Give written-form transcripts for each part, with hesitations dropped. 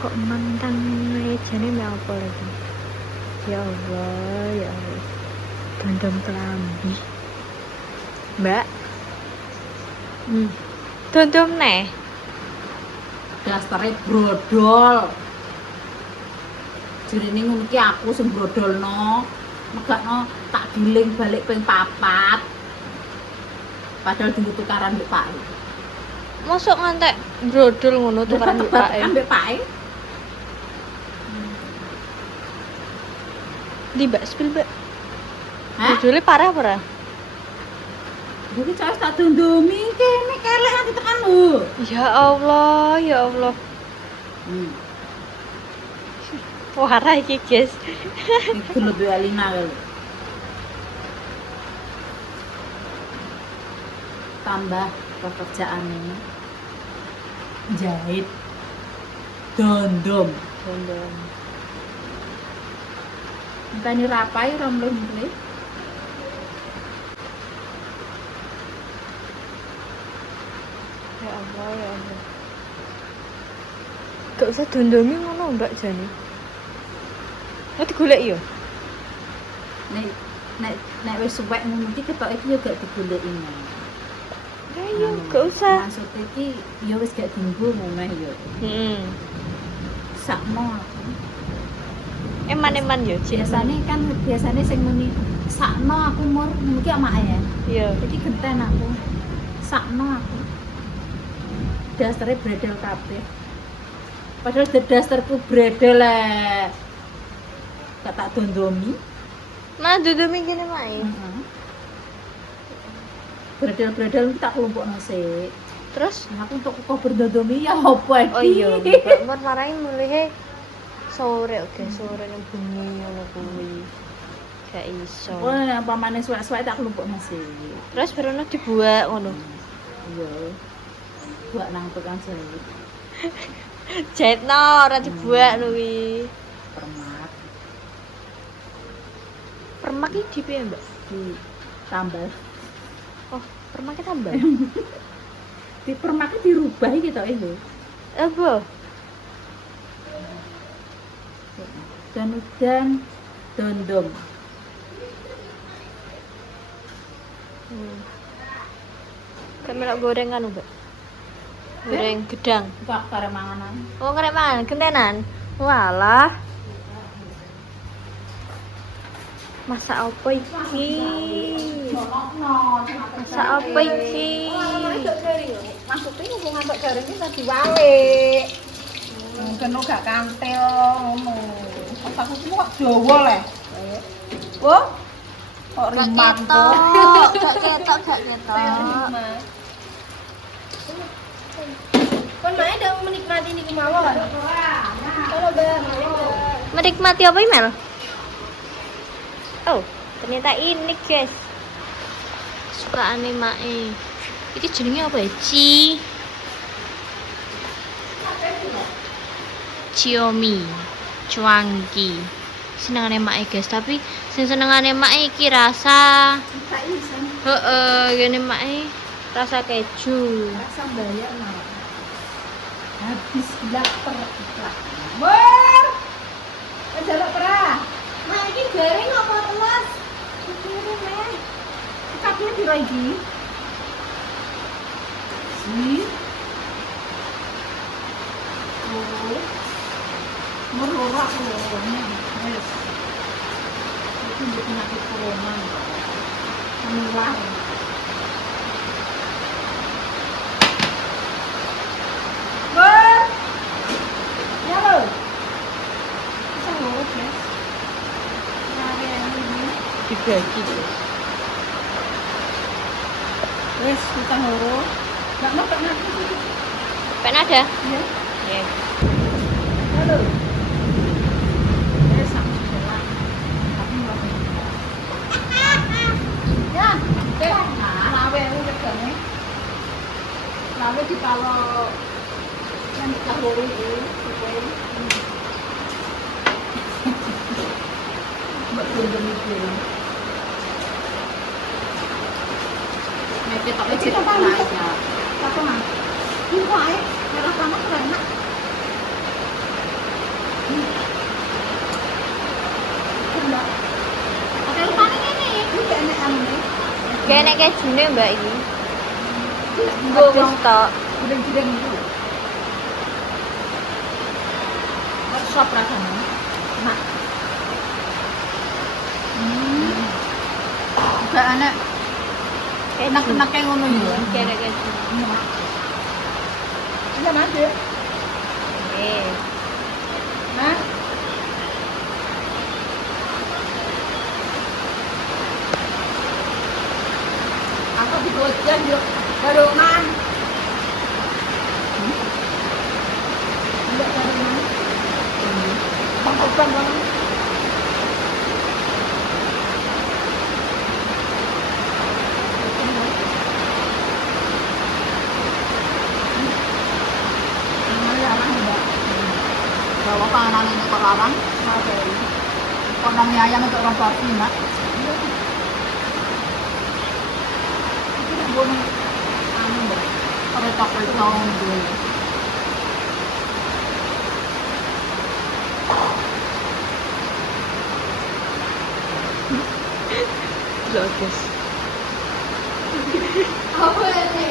Kok mantan mejane me apa lagi? Ya Allah, ya Allah. Dandang kelambi. Mbak. Dondom neh. Dasare brodol. Jirine ngono ki aku sing brodolno. Megakno tak giling balik ping 4. Padahal dulu tukaran mbek Pak. Mosok ngantek brodol ngono tukaran mbek Pak. Ambek Pak. Di Mbak spill, Mbak. Hah? Brodolnya parah. Jadi cara tak dondomi kene kelek nanti tekan lho. Ya Allah, ya Allah. Parah iki, guys. Iku lebih alina lho. Tambah pekerjaannya jahit dondom. Entah ini rapai romleh. Ya Allah, ya Allah. Gak usah dondomi ngono, Mbak jane. Mau digolek yo? Nek wis suwek ngono iki ketok iki yo gak digoleki. Ayo, gak usah. Maksudnya iki yo wis gak dienggo ngono yo. Sakno aku. Eman yo, Biasane sing muni sakno aku mur ngono ki amake ya. Iya. Iki genten aku. Sakno aku. Dasare bredel kabeh. Padahal dasarku bredel le. Gak tak dondomi. Mah dondomi gini main. Bredel tak kelompokno sik. Terus Aku untuk kok berdondomi ya opo iki? oh iya, Mbak Mur marahin mulih sore sore nang bengi ngono kuwi. Gak iso. Oh, nek pamane suwek-suwek tak kelompokno sik. Terus barono dibuat ngono. Iya. Buat nang tukang jahit. Jahitno ora dibuat kuwi. Permak Permak iki di piye, Mbak? di tambal. Oh, permaknya tambah. Di permaknya dirubah iki tok lho. Apa? Dan dondom. Kayak melok gorengan, Mbak. Goreng gedang. Pak kare manganan. Oh, karek mangan gentenan. Walah. Masak apa iki? Masak apa iki? Maksudnya ngomong ngantuk garing iki tadi walik. Mungkin gak kantil ngono. Otakku ku kok dawa le. Oh. Kok rimat kok. Gak ketok. Kon mae dong menikmati niki mawon. Kalau Menikmati apa, Mel? Oh, ternyata ini, guys. Kesukaan mae. Iki jenenge apa ya? Xiaomi, Cuangki. Senengane mae, guys, tapi sing senengane mae iki rasa gini mae rasa keju. Rasa bayar malah. Habis lapar ikhlas. Mur. Njaluk perah. mae iki garing apa telas? Pikirin meh. Kapnya piro iki? Mur ora corona. Wes. Iki mbok penyakit corona. Menular. Mur. Ya lo. Bisa lho, guys. Dibagi, guys. Wes kita horo. Enggak mau tak nanti. Pen ada? Ya. Ya. Halo. Wes aku jalan. Tapi enggak. Ya, lawe regane. Lawe di kalau yang kalori itu supaya betul demi Nek tak lecet aja. Apa mah? Ini kok merah banget enak. enek kejune Mbak iki. Nggo Wis tok. gudeng-gudeng itu. Sop rasanya. Nah. Juga enak. Enak-enak kayak ngono ya. Kere keju. Iya, Mas. Ya. Eh, Hah? Aku di Gojek yuk. Garungan. Enggak garungan. Bang Oban bang. Bawa panganan ini kok larang? Kok nang ayam untuk orang porsi, Mak? Itu yang gue anu, Mbak. Kalau coklat itu mau dulu. bagus. Apa ini?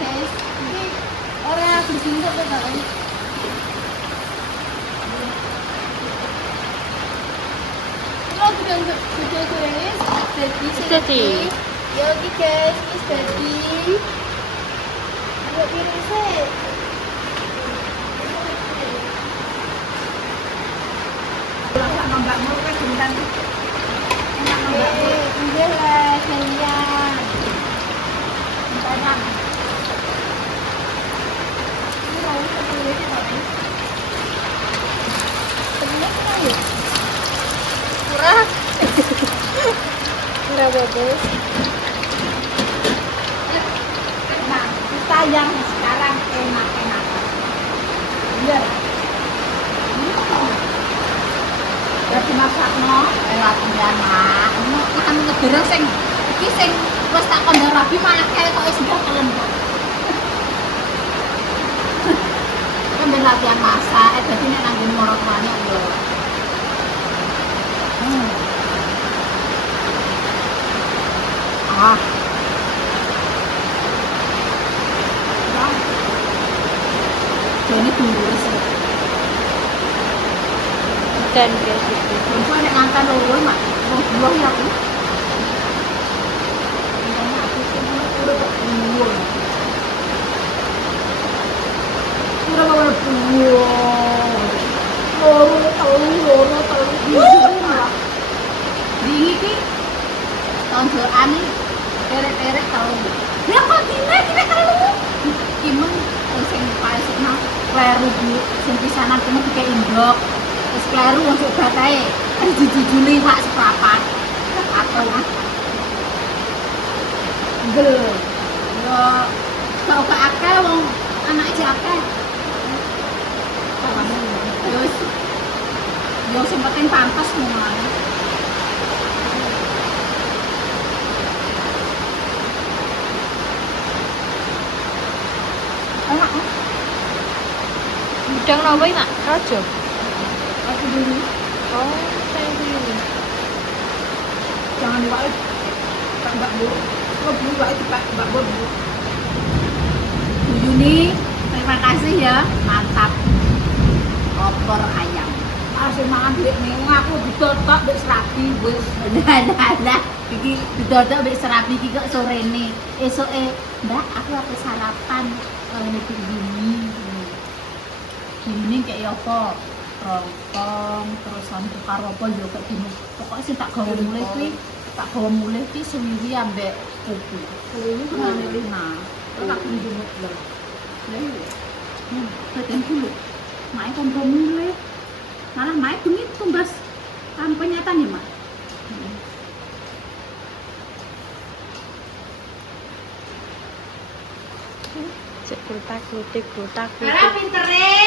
Tes. Ini orang berjinggot tuh kan? Kalau sudah gorengnya Jadi. Yaudah guys, ini jadi. Ambil piring saya. Enak Mbak Mur kan bentar. Enak Mbak Mur. Udah lah, sayang. Bentar. Ini mau sepuluh tapi. Sebenarnya kan ya? Kurang. Enggak bagus. Nah, kita yang sekarang enak-enak. Bener. Ya dimasakno latihan mak. Makan negara sing iki sing wis tak kandha rabi malah kae kok wis kelem kok. Kan ben latihan masak, dadi nek nang nggon marang tuane yo. Ah. Ini tunggu sih. Dan kayak gitu. Perempuan yang ngantar loro mak, wong buang ya aku. Sudah bawa buang. Loro tahu. Dingi ki tahun seane terek-terek tahu. Ya kok dine kita kalau imen sing paesna kleru Bu, sing pisanan kena dikek indok. Wis kleru wong sok batahe. Dijujuli hak seprapat. Atau Gel. Yo kok akeh wong anak iki akeh. Yo sing penting pantes ngono. Enak. Udang napa iki, Mak? Rojo. Aku dulu. Oh, saya dulu. Jangan diwakil Pak Mbak Bu. Kalau Bu diwakil Pak Mbak Bu. Bu Yuni, terima kasih ya, mantap. Opor ayam. Asli mangan duit nih, aku ditotok mbek serabi wis. Nah, iki ditotok mbek serabi iki kok sorene. Esoke, Mbak, aku ape sarapan ngene iki Yuni. Yuni kayak apa? Rontong, terus sampe karo apa yo kok gini. Pokoke sing tak gawe mulih kuwi, tak gawe mulih ki suwiwi ambek pupu. Suwiwi ngene lina. Tak njumut lho. Lha iya. Teten dulu. Mae kon gawe mulih. Malah mae bengi tumbas tanpa nyatane, Mak. Cek kutak-kutik. Ora pintere.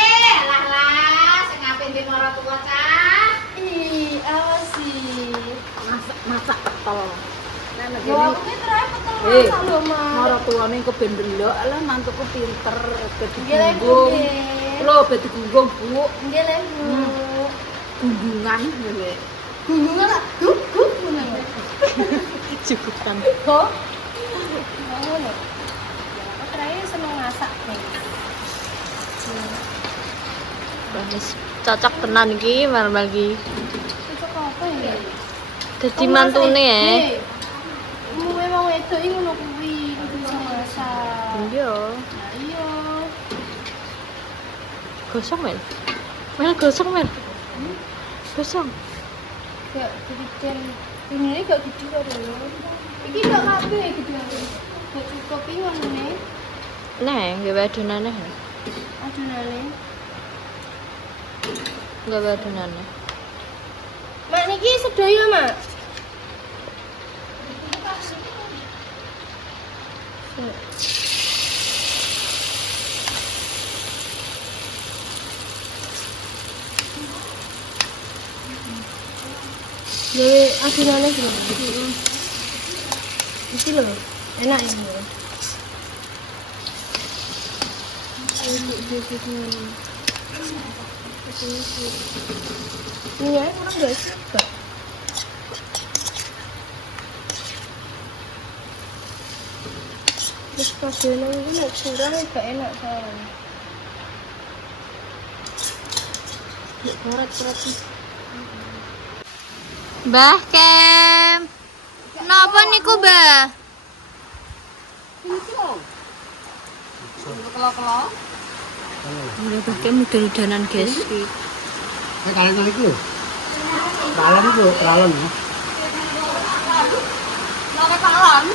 Lah, sing ape ndek ora tua cah. Ih, awas sih. Masak petol. Nek Yo, ngene aku ini terakhir betul Eh, masak lho, Mak. ora tuane kok ben ndelok, alah mantuku pinter, dadi Nggih, Leh, Bu. gunggung. Lho, dadi gunggung, Bu. Nggih, Leh, Bu. Gunggungan ngene. Gunungnya tak guk ngono. Cukup kan. Kok? Ngono. Aku terakhir seneng masak nih. Wis cocok tenan iki marmal iki. Cocok apa ya? Dadi mantune ya. Memang wedok iki ngono kuwi, kudu bisa masak. Iya. Nah, iya. Gosong Mel. Mel gosong Mel. Gosong. Gak jadi ini gak gitu kok dulu. Iki gak kabeh gitu. Gak cukup iki ngene. Nah, gawe adonane. Adonane. Gawe adonane. Mak niki sedaya, Mak. Gawe adonane gimana? Iki lho, enak ini. Ini ya, orang gak suka. Terus adonan ini nek kurang gak enak soalnya. Berat-berat. Mbah Kem. Napa niku, Mbah? Kelo-kelo. Ya Mbah Kem udan-udanan, guys. Kalian itu kalon itu kalon ya. Lare palon.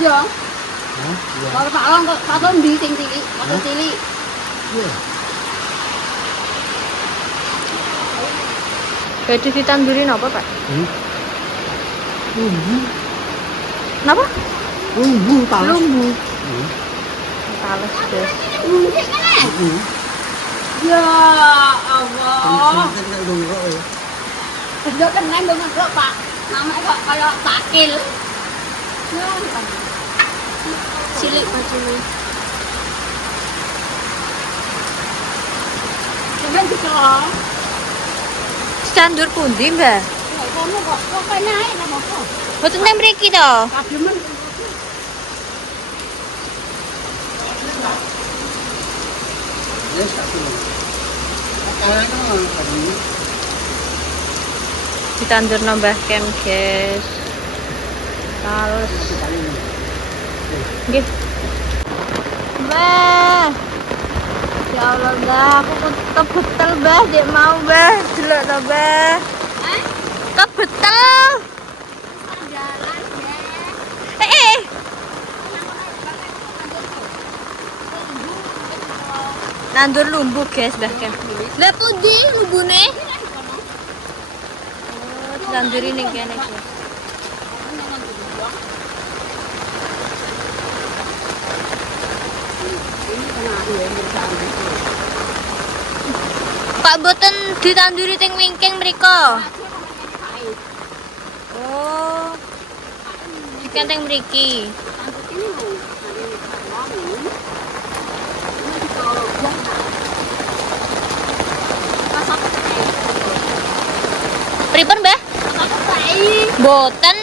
Yo. Hah? Iya. Lare palon kok paton ndi sing cilik, paton cilik. Iya. Badhe ditanduri napa, Pak? Lumbu, Napa? lumbu talas. Lumbu. Hmm. Tales, guys. Hmm. Ya Allah. Kita lumbu ya. Yo kenen dong kok, Pak. Namanya kok kayak takil. Yo. Cilik bajune. Jangan dikelong. Standur pundi, Mbah? Kamu kok kayaknya ae nang opo? Mboten teng mriki to. Kademen. Ya satu. Kalian itu tadi Ditandur Mbah Kem, guys. Tales. Nggih. Mbah. Ya Allah, Mbah, aku kebetel, Mbah, dek mau, Mbah. Delok to, Mbah. Kebetel. Eh. Nandur lumbu, guys, Mbah Kem. Lah pundi lumbune? Nanduri ning kene, guys. Pak boten ditanduri teng wingking mriko. Oh. Dikan teng mriki. Pripun, Mbah? Boten.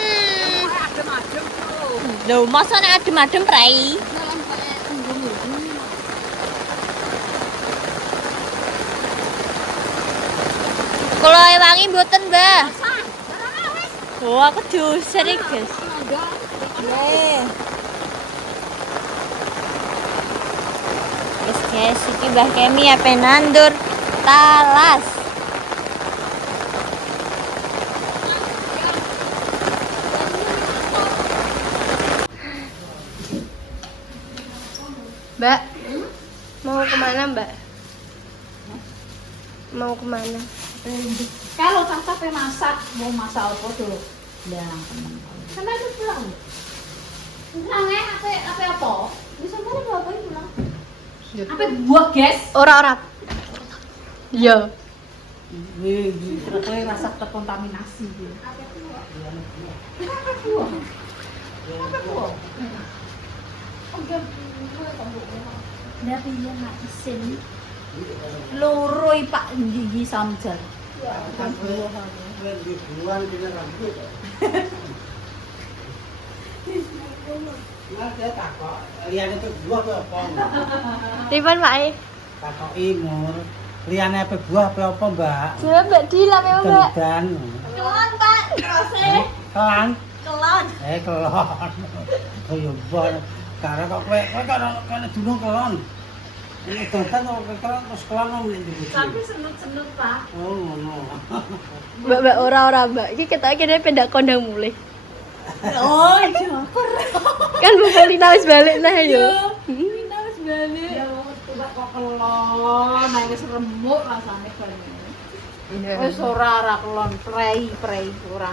Lho, masa nek adem-adem prai? Kalau wangi boten, Mbah. Oh, aku diusir iki, guys. Guys, iki Mbah Kemi ape nandur talas. Mbak, mau kemana Mbak? Mau kemana? Kalau sampai masak, mau masak apa tuh? Ya. Sama itu pulang. Pulang ya, apa? Bisa mana bapak ini pulang? Apa buah gas? Ora. Iya. Ternyata rasa terkontaminasi gitu. Apa buah? Oh, dia buah kamu. Dari dia nak isin. Loroi Pak gigi samjal. lihat di bulan kita rambut. Nah, dia takut. Liane pe buah pe apa? Pripun, Pak? Takoki mur. Liane pe buah pe apa, Mbak? Coba Mbak Dila memang, Mbak. Kendan. Kelon, Pak. Rose. Kelan. Kelon. Kelon. Oh ya bon. Karena kok kowe kene dunung kelon. Ini dotan kok kelon terus kelon nang ndi. Tapi senut-senut, Pak. Oh ngono. Mbak ora Mbak. Iki ketok kene pendak kondang mulih. Oh, joker. Kan Bu Lina wis balik nah yo. Kita wis balik. Ya coba kok kelon, nah wis remuk rasane banget. Wis ora kelon prei ora.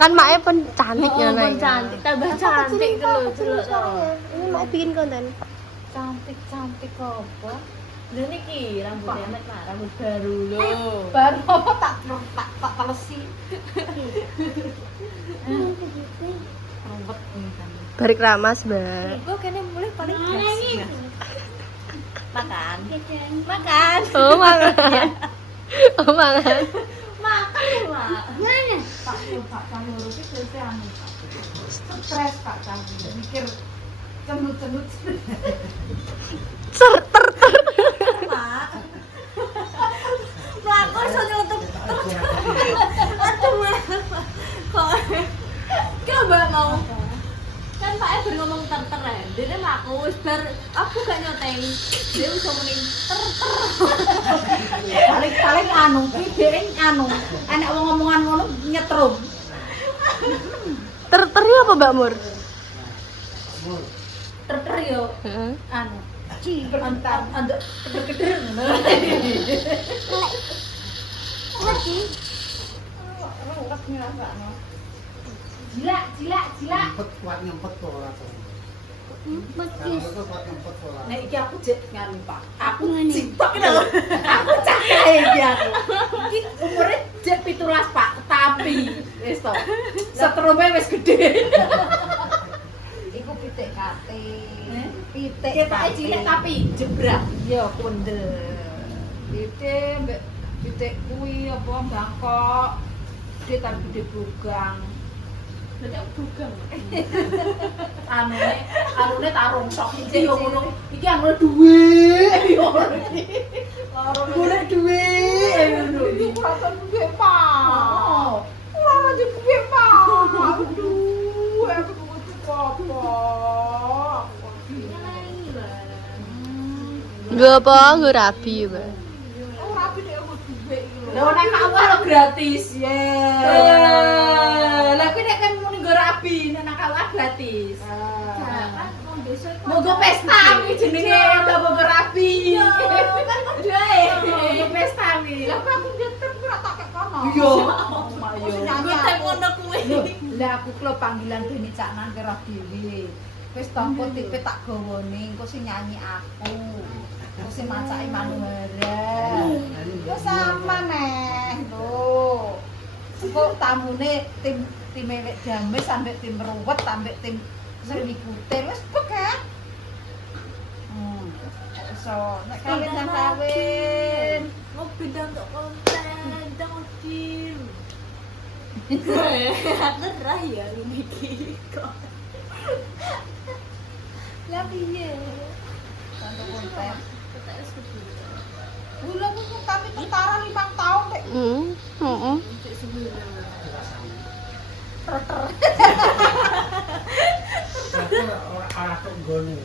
Kan maknya pun cantik ya, Nay. Pun cantik, tambah cantik itu lho, celuk to. Ini mak bikin konten. Cantik apa? Lha niki rambutnya nek rambut baru lho. Baru apa tak telesi. Rambut ini kan. Barik ramas, Mbak. Gue kayaknya mulai paling Makan. Makan. Oh, mangan. Oh, mangan. Makan, Pak. Pak Cahyo itu biasanya anu. Stres Pak Cahyo. Mikir cenut-cenut. Pak. Mlaku iso nyutup. Aduh, kok Mbak mau kan Pak Eber ngomong ter-ter ya, dia mlaku wis bar aku gak nyoteng, dia wis ngomongin Paling anu, ki dhek anu. Enek wong ngomongan ngono nyetrum. Ter-ter ya apa, Mbak Mur? ter-ter yo Heeh. anu antar anduk keder-keder ngono. Lagi. Jilak. Nyempet kuat nyempet kok ora to. Itu kuat nyempet ora. Nek iki aku jek nganu Pak. Aku cintok lho. Aku cakahe iki aku. Iki umure jek 17 Pak, tapi wis to. Setrume wis gede. Iku pitik kate. Pitik. Ketake cilik tapi jebrak. Iya, kundel. Pitik mbek pitik kuwi apa bangkok. Gede tapi gede bugang. Berarti aku bugang. Anune tarung sok iki yo ngono. Iki anune duwe. Yo ngono iki. Golek duwe. Iki kurang duwe, Pak. Kurang aja duwe, Pak. Aduh, aku tunggu cukup apa. Nggo apa? Nggo rabi, Mbak. Oh, rapi deh aku duwe iki lho. Lah nek kamu lo gratis. Yeah. Lah kuwi nek kan muni nggo rabi, nek nak kamu gratis. Monggo pesta kuwi jenenge udah monggo rabi. Kan kudae. Monggo pesta kuwi. Lah aku nyetir ora tak kek kono. Iya. Mesti nyanyi Gue tak aku. ngono kuwi. Lah aku klo panggilan dene cak nang kira dhewe. Wis tampo tipe tak gawane engko sing nyanyi aku. Engko sing macake Manuhara. Yo sama neh lho. Engko tamune tim Elek Dames sampe tim Ruwet sampe tim Sri Kutil wis pekeh. So, nek kawin nang kawin. Mau pindah untuk konten, jangan tim. Gerah ya lu mikir kok. Lah piye? Untuk konten. Kita wis kebuka. Bulan itu kami tentara 5 tahun dek. Heeh. Untuk sebulan. Ora kok ngono.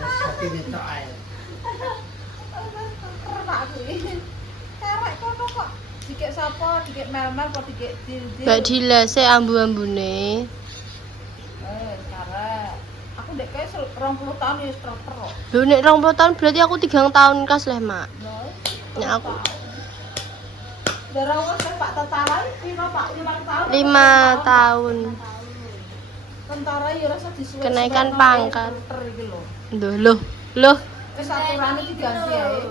Tapi netok ae. Ternak kuwi. Kerek kono kok. Dikek sapa? Dikek mel-mel apa dikek dil-dil? Mbak Dila sik ambu-ambune. Karek. Aku dek kae 20 tahun ya ster-ter kok. Lho nek 20 tahun berarti aku 3 tahun kas leh, Mak. Nek aku Darah wong Pak tentara 5 Pak 5 tahun. 5 tahun. Tentara ya rasa disuwe. Kenaikan pangkat. Ster iki lho. Loh. Wis aturane diganti ae.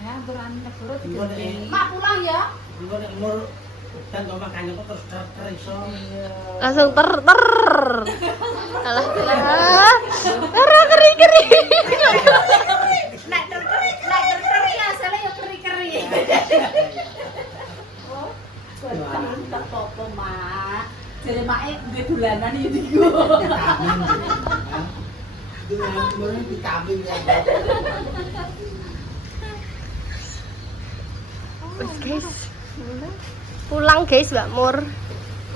Ya aturan negara diganti. Mak pulang ya. Engko nek umur dan kok makane kok terus ter iso. Langsung ter. Alah. Keri. Nek ter ya asale ya keri-keri. make duwe dolanan ya diku. Dengan vitamin ya. Wes guys. Pulang guys Mbak Mur.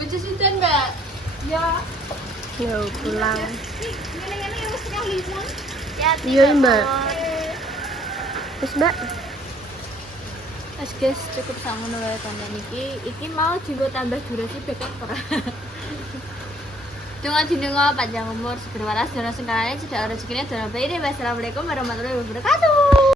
Wis sidan, Mbak. Ya, Yo pulang. ngene-ngene ya wis sekali kan. Iya Mbak. Wes Mbak. Wes guys, cukup sakmono wae konten iki. Iki mau dienggo tambah durasi backup ora. Tunggu dinungo panjang umur segera waras dan sengkalane cedak rezekine dan baik. Wassalamualaikum warahmatullahi wabarakatuh.